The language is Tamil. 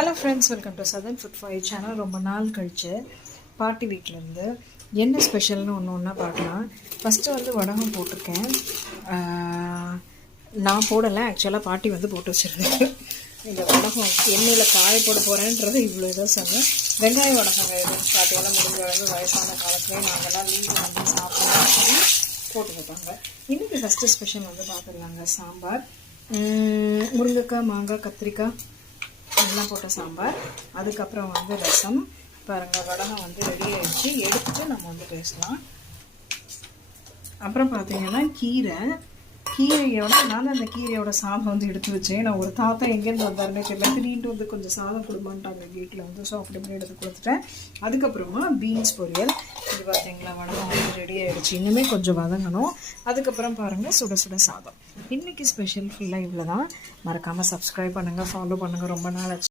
Hello friends, welcome to southern food for you channel. ரொம்ப நாள் கழிச்சு பாட்டி வீட்டிலேருந்து என்ன ஸ்பெஷல்னு ஒன்று பார்க்கலாம். ஃபஸ்ட்டு வடகம் போட்டிருக்கேன். நான் போடலை, ஆக்சுவலாக பாட்டி போட்டு வச்சுருந்தேன். இந்த வடகம் எண்ணெயில் காய போட போகிறேன்றது இவ்வளோ இதாக சொன்னேன். வெங்காய வடகம் பாட்டியெல்லாம் முடிஞ்ச அளவு வயசான காலத்துலேயே நாங்கள்லாம் லீவு சாப்பிடலாம் சொல்லி போட்டு வைப்பாங்க. இன்றைக்கி ஃபஸ்ட்டு ஸ்பெஷல் பார்த்துடலாங்க. சாம்பார், முருங்கைக்காய், மாங்காய், கத்திரிக்காய் எல்லாம் போட்ட சாம்பார். அதுக்கப்புறம் ரசம். பாருங்கள், வடகம் ரெடி ஆகிடுச்சு. எடுத்துகிட்டு நம்ம பேசலாம். அப்புறம் பார்த்தீங்கன்னா கீரையோட நான் அந்த கீரையோட சாதம் எடுத்து வச்சேன். நான் ஒரு தாத்தா எங்கேருந்து வந்தாருன்னே தெரியல, திடீர்னு கொஞ்சம் சாதம் கொடுமான்ட்டாங்க வீட்டில் ஸோ அப்படி எடுத்து கொடுத்துட்டேன். அதுக்கப்புறமா பீன்ஸ் பொரியல். இது பார்த்தீங்களா, வடகம் ரெடி ஆகிடுச்சு. இன்னுமே கொஞ்சம் வதங்கணும். அதுக்கப்புறம் பாருங்கள், சுட சுட சாதம். இன்றைக்கி ஸ்பெஷல் ஃபுல்லாக இவ்வளோ தான். மறக்காமல் சப்ஸ்கிரைப் பண்ணுங்கள், ஃபாலோ பண்ணுங்கள். ரொம்ப நாள் ஆச்சு.